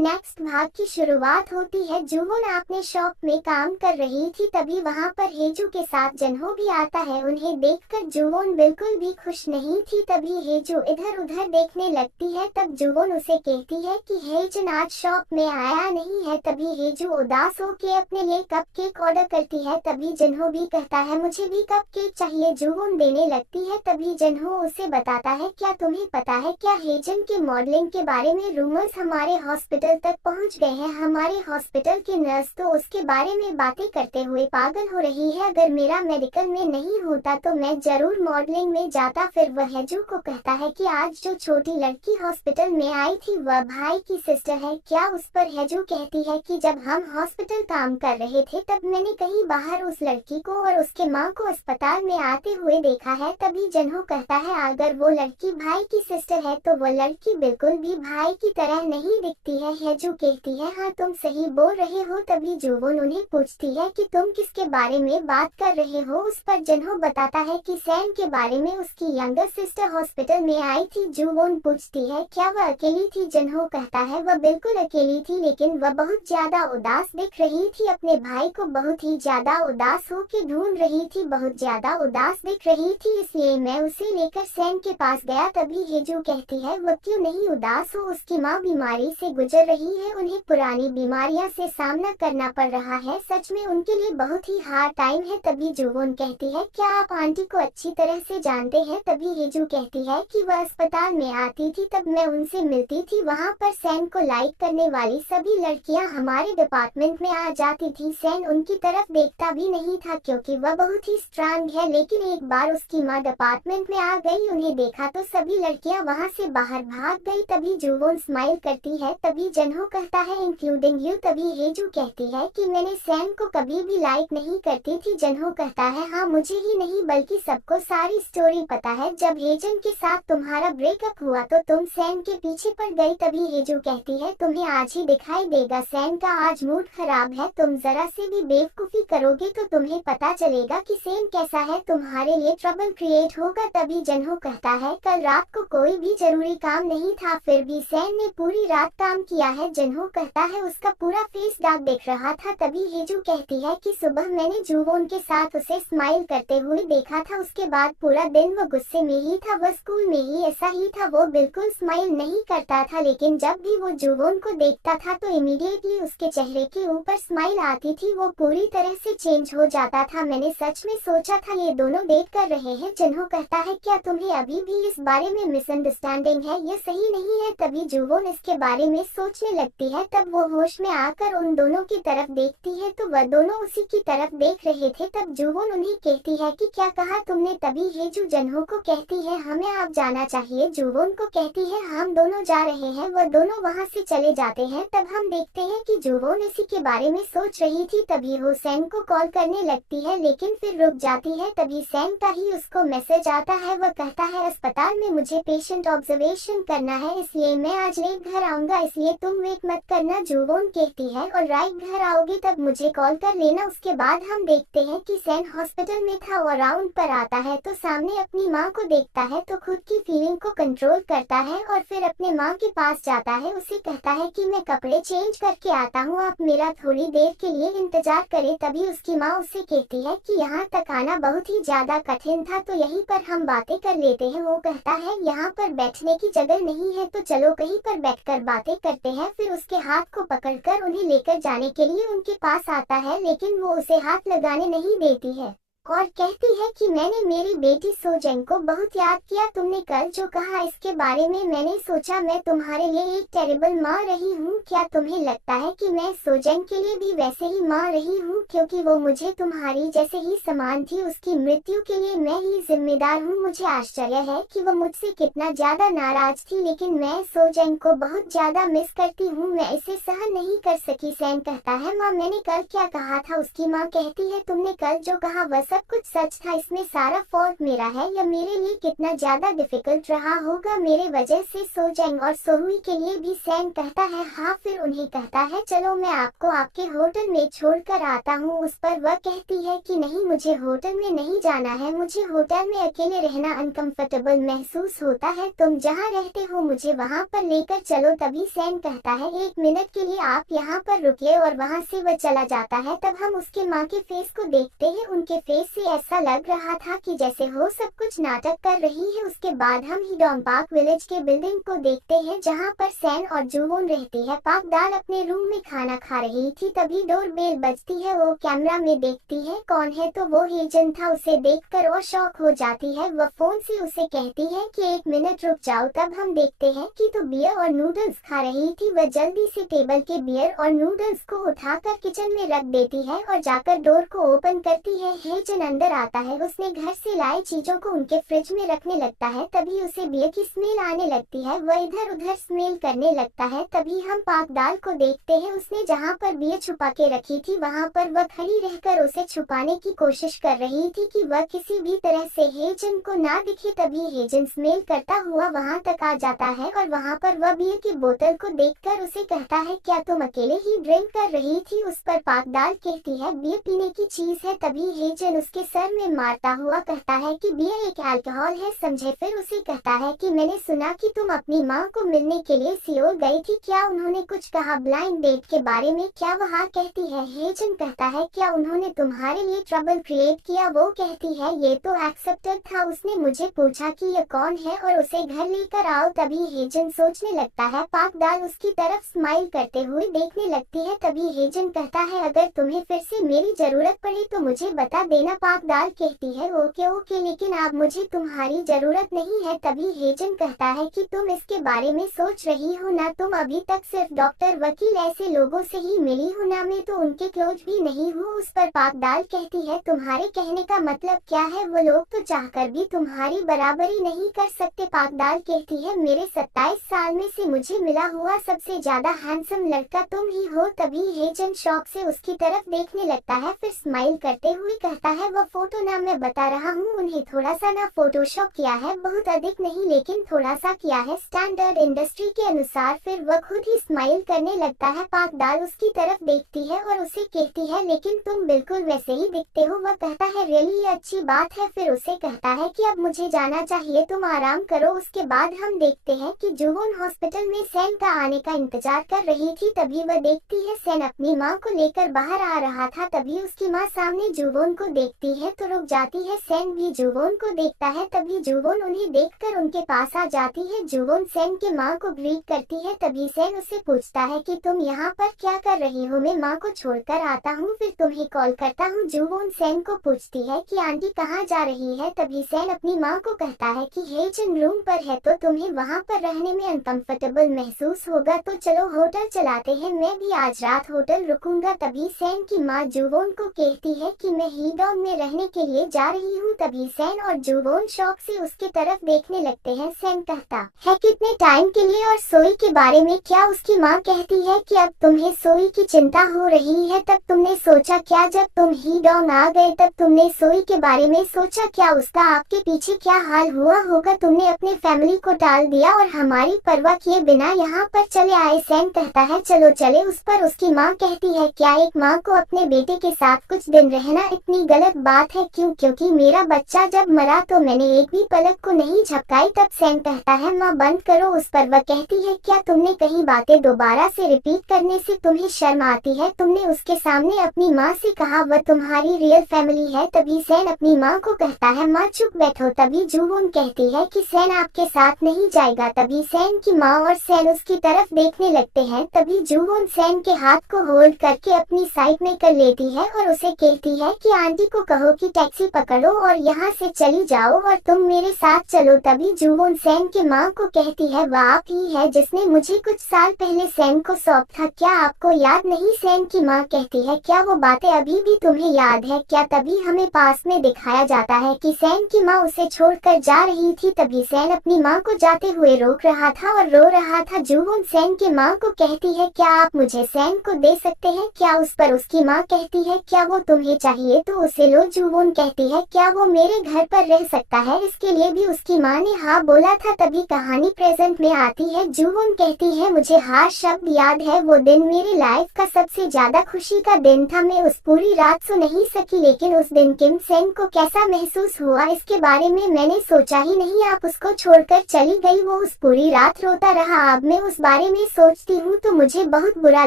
Next भाग की शुरुआत होती है। जुवोन अपने शॉप में काम कर रही थी, तभी वहां पर हेजू के साथ जनहो भी आता है। उन्हें देखकर जुवोन बिल्कुल भी खुश नहीं थी। तभी हेजू इधर उधर देखने लगती है। तब जुवोन उसे कहती है कि हेजन आज शॉप में आया नहीं है। तभी हेजू उदास होकर अपने लिए कपकेक ऑर्डर करती है। तभी जनहो भी कहता है मुझे भी कपकेक चाहिए। जुवोन देने लगती है। तभी जनहो उसे बताता है क्या तुम्हें पता है क्या हेजन के मॉडलिंग के बारे में रूमर्स हमारे हॉस्पिटल तक पहुंच गए हैं। हमारे हॉस्पिटल की नर्स तो उसके बारे में बातें करते हुए पागल हो रही है। अगर मेरा मेडिकल में नहीं होता तो मैं जरूर मॉडलिंग में जाता। फिर वह हेजू को कहता है कि आज जो छोटी लड़की हॉस्पिटल में आई थी वह भाई की सिस्टर है क्या। उस पर हेजू कहती है कि जब हम हॉस्पिटल काम कर रहे थे तब मैंने कहीं बाहर उस लड़की को और उसके माँ को अस्पताल में आते हुए देखा है। तभी जनहो कहता है अगर वो लड़की भाई की सिस्टर है तो वह लड़की बिल्कुल भी भाई की तरह नहीं दिखती है। हेजू कहती है हाँ तुम सही बोल रहे हो। तभी जुवोन उन्हें पूछती है कि तुम किसके बारे में बात कर रहे हो। उस पर जनहो बताता है कि सैन के बारे में, उसकी यंगर सिस्टर हॉस्पिटल में आई थी। जुवोन पूछती है क्या वह अकेली थी। जनहो कहता है वह बिल्कुल अकेली थी, लेकिन वह बहुत ज्यादा उदास दिख रही थी। अपने भाई को बहुत ही ज्यादा उदास होकर ढूंढ रही थी, बहुत ज्यादा उदास दिख रही थी, इसलिए मैं उसे लेकर सैन के पास गया। तभी हेजू कहती है वह क्यों नहीं उदास हो, उसकी माँ बीमारी से गुजर रही है, उन्हें पुरानी बीमारियां से सामना करना पड़ रहा है, सच में उनके लिए बहुत ही हार्ड टाइम है। तभी जुवोन कहती है क्या आप आंटी को अच्छी तरह से जानते हैं। तभी हेजू कहती है कि वह अस्पताल में आती थी तब मैं उनसे मिलती थी। वहाँ पर सैन को लाइक करने वाली सभी लड़कियाँ हमारे डिपार्टमेंट में आ जाती थी। सैन उनकी तरफ देखता भी नहीं था क्योंकि वह बहुत ही स्ट्रांग है, लेकिन एक बार उसकी माँ डिपार्टमेंट में आ गई, उन्हें देखा तो सभी लड़कियां वहां से बाहर भाग गई। तभी जुवोन स्माइल करती है। तभी जनहो कहता है इंक्लूडिंग यू। तभी हेजू कहती है कि मैंने सैन को कभी भी लाइक नहीं करती थी। जनहो कहता है हाँ मुझे ही नहीं बल्कि सबको सारी स्टोरी पता है। जब हेजन के साथ तुम्हारा ब्रेकअप हुआ तो तुम सैन के पीछे पड़ गई। तभी हेजू कहती है तुम्हें आज ही दिखाई देगा, सैन का आज मूड खराब है, तुम जरा से भी बेवकूफी करोगे तो तुम्हें पता चलेगा कि सैन कैसा है, तुम्हारे लिए ट्रबल क्रिएट होगा। तभी जनहो कहता है कल रात को कोई भी जरूरी काम नहीं था, फिर भी सैन ने पूरी रात काम किया है। जनहो कहता है उसका पूरा फेस डार्क दिख रहा था। तभी हेजू कहती है कि सुबह मैंने जुवोन के साथ उसे स्माइल करते हुए देखा था, उसके बाद पूरा दिन वो गुस्से में ही था, वह स्कूल में ही ऐसा ही था, वो बिल्कुल स्माइल नहीं करता था, लेकिन जब भी वो जुवोन को देखता था तो इमीडिएटली उसके चेहरे के ऊपर स्माइल आती थी, वो पूरी तरह से चेंज हो जाता था। मैंने सच में सोचा था ये दोनों डेट कर रहे हैं। जनहो कहता है क्या तुम्हें अभी भी इस बारे में मिसअंडरस्टैंडिंग है, ये सही नहीं है। तभी जुवोन इसके बारे में सोचने लगती है। तब वो होश में आकर उन दोनों की तरफ देखती है तो वह दोनों उसी की तरफ देख रहे थे। तब जुवोन उन्हें कहती है कि क्या कहा तुमने। तभी हेजू जनहो को कहती है हमें आप जाना चाहिए। जुवोन को कहती है हम दोनों जा रहे हैं। वह दोनों वहाँ से चले जाते हैं। तब हम देखते हैं कि जुवोन इसी के बारे में सोच रही थी। तभी वो सैन को कॉल करने लगती है, लेकिन फिर रुक जाती है। तभी सैन का ही उसको मैसेज आता है। वह कहता है अस्पताल में मुझे पेशेंट ऑब्जर्वेशन करना है, इसलिए मैं आज लेट घर आऊंगा, इसलिए तुम वेट मत करना। जुवोन कहती है और राइट घर आओगे तब मुझे कॉल कर लेना। उसके बाद हम देखते हैं कि सैन हॉस्पिटल में था और राउंड पर आता है तो सामने अपनी माँ को देखता है तो खुद की फीलिंग को कंट्रोल करता है और फिर अपने माँ के पास जाता है। उसे कहता है कि मैं कपड़े चेंज करके आता हूँ, आप मेरा थोड़ी देर के लिए इंतजार करें। तभी उसकी माँ उससे कहती है कि यहाँ तक आना बहुत ही ज्यादा कठिन था तो यहीं पर हम बातें कर लेते हैं। वो कहता है यहाँ पर बैठने की जगह नहीं है तो चलो कहीं पर बैठकर बातें करते हैं। फिर उसके हाथ को पकड़कर उन्हें लेकर जाने के लिए उनके पास आता है, लेकिन वो उसे हाथ लगाने नहीं देती है और कहती है कि मैंने मेरी बेटी सोजन को बहुत याद किया, तुमने कल जो कहा इसके बारे में मैंने सोचा मैं तुम्हारे लिए एक टेरिबल माँ रही हूँ। क्या तुम्हें लगता है कि मैं सोजन के लिए भी वैसे ही माँ रही हूँ, क्योंकि वो मुझे तुम्हारी जैसे ही समान थी, उसकी मृत्यु के लिए मैं ही जिम्मेदार हूँ। मुझे आश्चर्य है कि वो मुझसे कितना ज्यादा नाराज थी, लेकिन मैं सोजन को बहुत ज्यादा मिस करती हूँ, मैं इसे सहन नहीं कर सकी। सैन कहता है माँ मैंने कल क्या कहा था। उसकी माँ कहती है तुमने कल जो कहा वह सब सब कुछ सच था, इसमें सारा फॉल्ट मेरा है, या मेरे लिए कितना ज्यादा डिफिकल्ट रहा होगा मेरे वजह से सोजैंग और सोहुई के लिए भी। सैन कहता है हाँ। फिर उन्हें कहता है चलो मैं आपको आपके होटल में छोड़कर आता हूँ। उस पर वह कहती है कि नहीं, मुझे होटल में नहीं जाना है, मुझे होटल में अकेले रहना अनकंफर्टेबल महसूस होता है, तुम जहाँ रहते हो मुझे वहाँ पर लेकर चलो। तभी सैन कहता है 1 मिनट के लिए आप यहाँ पर रुकिए, और वहाँ से वह चला जाता है। तब हम उसके माँ के फेस को देखते हैं, उनके फेस से ऐसा लग रहा था कि जैसे वो सब कुछ नाटक कर रही है। उसके बाद हम हीडोंग पार्क विलेज के बिल्डिंग को देखते हैं जहाँ पर सैन और जुवोन रहती है। पाक दाल अपने रूम में खाना खा रही थी, तभी डोर बेल बजती है। वो कैमरा में देखती है कौन है, तो वो हेजन था। उसे देखकर वो शॉक हो जाती है। वह फोन से उसे कहती है कि 1 मिनट रुक जाओ। तब हम देखते हैं कि तो बियर और नूडल्स खा रही थी। वह जल्दी से टेबल के बियर और नूडल्स को उठाकर किचन में रख देती है और जाकर डोर को ओपन करती है। हेजन अंदर आता है, उसने घर से लाए चीजों को उनके फ्रिज में रखने लगता है। तभी उसे बियर की स्मेल आने लगती है, वह इधर उधर स्मेल करने लगता है। तभी हम पाक दाल को देखते हैं, उसने जहाँ पर बियर छुपा के रखी थी वहाँ पर वह खड़ी रहकर उसे छुपाने की कोशिश कर रही थी कि वह किसी भी तरह से हेजन को ना दिखे। तभी हेजन स्मेल करता हुआ वहाँ तक आ जाता है और वहाँ पर वह बियर की बोतल को देखकर उसे कहता है क्या तुम अकेले ही ड्रिंक कर रही थी। उस पर पाक दाल कहती है बियर पीने की चीज है। तभी हेजन उसके सर में मारता हुआ कहता है कि बियर एक अल्कोहल है, समझे। फिर उसे कहता है कि मैंने सुना कि तुम अपनी माँ को मिलने के लिए सियोल गई थी, क्या उन्होंने कुछ कहा ब्लाइंड डेट के बारे में? क्या वह कहती है। हेजन कहता है क्या उन्होंने तुम्हारे लिए ट्रबल क्रिएट किया? वो कहती है ये तो एक्सेप्टेड था, उसने मुझे पूछा कि ये कौन है और उसे घर लेकर आओ। तभी हेजन सोचने लगता है। पाक दाल उसकी तरफ स्माइल करते हुए देखने लगती है। तभी हेजन कहता है अगर तुम्हें फिर से मेरी जरूरत पड़ी तो मुझे बता देना। पाक दाल कहती है ओके ओके, लेकिन अब मुझे तुम्हारी जरूरत नहीं है। तभी हेजन कहता है कि तुम इसके बारे में सोच रही हो ना, तुम अभी तक सिर्फ डॉक्टर वकील ऐसे लोगों से ही मिली हो ना, मैं तो उनके क्लोज भी नहीं हूँ। उस पर पाक दाल कहती है तुम्हारे कहने का मतलब क्या है? वो लोग तो चाहकर भी तुम्हारी बराबरी नहीं कर सकते। पाक दाल कहती है मेरे 27 साल में से मुझे मिला हुआ सबसे ज्यादा हैंडसम लड़का तुम ही हो। तभी हेजन शौक से उसकी तरफ देखने लगता है, फिर स्माइल करते हुए कहता है वह फोटो ना मैं बता रहा हूँ, उन्हें थोड़ा सा ना फोटोशॉप किया है, बहुत अधिक नहीं लेकिन थोड़ा सा किया है स्टैंडर्ड इंडस्ट्री के अनुसार। फिर वह खुद ही स्माइल करने लगता है। पाक दाल उसकी तरफ देखती है और उसे कहती है लेकिन तुम बिल्कुल वैसे ही दिखते हो। वह कहता है रियली ये अच्छी बात है। फिर उसे कहता है कि अब मुझे जाना चाहिए, तुम आराम करो। उसके बाद हम देखते हैं कि जुवोन हॉस्पिटल में सैन का आने का इंतजार कर रही थी। तभी वह देखती है सैन अपनी माँ को लेकर बाहर आ रहा था। तभी उसकी माँ सामने जुवोन को देखती है तो रुक जाती है। सैन भी जुवोन को देखता है। तभी जुवोन उन्हें देखकर उनके पास आ जाती है। जुवोन सैन के माँ को ग्रीट करती है। तभी सैन उससे पूछता है कि तुम यहाँ पर क्या कर रही हो? मैं माँ को छोड़कर आता हूँ, फिर तुम्हें कॉल करता हूँ। जुवोन सैन को पूछती है कि आंटी कहाँ जा रही है? तभी सैन अपनी माँ को कहता है कि हेजन रूम पर है तो तुम्हें वहाँ पर रहने में अनकंफर्टेबल महसूस होगा, तो चलो होटल चलाते हैं, मैं भी आज रात होटल रुकूंगा। तभी सैन की माँ जुवोन को कहती है कि मैं हीडोंग में रहने के लिए जा रही हूँ। तभी सैन और जुवोन शौक से उसकी तरफ देखने लगते हैं। सैन कहता है कितने टाइम के लिए और सोई के बारे में क्या? उसकी माँ कहती है कि अब तुम्हें सोई की चिंता हो रही है, तब तुमने सोचा क्या? जब तुम हीडोंग आ गए तब तुमने सोई के बारे में सोचा क्या? उसका आपके पीछे क्या हाल हुआ होगा? तुमने अपने फैमिली को टाल दिया और हमारी परवाह किए बिना यहाँ पर चले आए। सैन कहता है चलो चले। उस पर उसकी माँ कहती है क्या एक माँ को अपने बेटे के साथ कुछ दिन रहना इतनी गलत बात है? क्यों? क्योंकि मेरा बच्चा जब मरा तो मैंने एक भी पलक को नहीं झपकाई। तब सैन कहता है माँ बंद करो। उस पर वह कहती है क्या तुमने कहीं बातें दोबारा से रिपीट करने से तुम्हें शर्म आती है? तुमने उसके सामने अपनी माँ से कहा वह तुम्हारी रियल फैमिली है। तभी सैन अपनी माँ को कहता है माँ चुप बैठो। तभी जुवोन कहती है कि सैन आपके साथ नहीं जाएगा। तभी सैन की माँ और सैन उसकी तरफ देखने लगते हैं। तभी जुवोन सैन के हाथ को होल्ड करके अपनी साइड में कर लेती है और उसे कहती है कि आंटी को कहो कि टैक्सी पकड़ो और यहाँ से चली जाओ और तुम मेरे साथ चलो। तभी जुवोन सैन की माँ को कहती है वह आप ही है जिसने मुझे कुछ साल पहले सैन को सौंप था, क्या आपको याद नहीं? सैन की माँ कहती है क्या वो बातें अभी भी तुम्हें याद है क्या? तभी हमें पास में दिखाया जाता है कि सैन की माँ उसे छोड़कर जा रही थी। तभी सैन अपनी माँ को जाते हुए रोक रहा था और रो रहा था। जुवोन सैन की माँ को कहती है क्या आप मुझे सैन को दे सकते हैं क्या? उस पर उसकी माँ कहती है क्या वो तुम्हें चाहिए तो उसे से लो। जुवोन कहती है क्या वो मेरे घर पर रह सकता है, इसके लिए भी उसकी माँ ने हाँ बोला था। तभी कहानी प्रेजेंट में आती है। जुवोन कहती है मुझे हाँ शब्द याद है, वो दिन मेरी लाइफ का सबसे ज्यादा खुशी का दिन था। मैं उस पूरी रात सो नहीं सकी, लेकिन उस दिन किम सेन को कैसा महसूस हुआ इसके बारे में मैंने सोचा ही नहीं। आप उसको छोड़कर चली गई, वो उस पूरी रात रोता रहा। अब मैं उस बारे में सोचती हूँ तो मुझे बहुत बुरा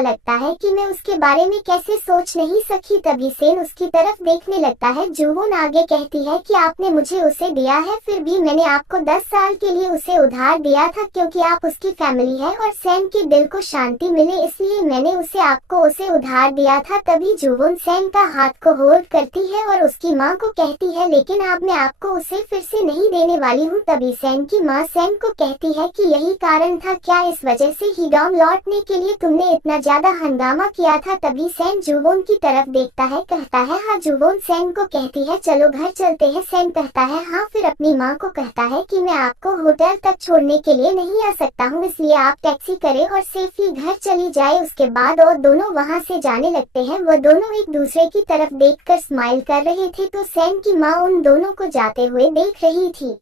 लगता है कि मैं उसके बारे में कैसे सोच नहीं सकी। तभी सेन उसकी तरफ देखने लगता है। जुवोन आगे कहती है कि आपने मुझे उसे दिया है, फिर भी मैंने आपको 10 साल के लिए उसे उधार दिया था, क्योंकि आप उसकी फैमिली है और सेन के दिल को शांति मिले, इसलिए मैंने उसे उधार दिया था। तभी जुवोन सेन का हाथ को होल्ड करती है और उसकी माँ को कहती है लेकिन अब मैं आपको उसे फिर से नहीं देने वाली हूँ। तभी सेन की माँ सेन को कहती है कि यही कारण था क्या, इस वजह से ही डॉम लौटने के लिए तुमने इतना ज्यादा हंगामा किया था। तभी सेन जुवोन की तरफ देखता है, कहता है हाँ। जुवोन सेन को कहती है चलो घर चलते हैं। सेन कहता है हाँ, फिर अपनी माँ को कहता है कि मैं आपको होटल तक छोड़ने के लिए नहीं आ सकता हूँ, इसलिए आप टैक्सी करें और सेफली घर चली जाए। उसके बाद और दोनों वहाँ से जाने लगते हैं। वो दोनों एक दूसरे की तरफ देखकर स्माइल कर रहे थे, तो सेन की माँ उन दोनों को जाते हुए देख रही थी।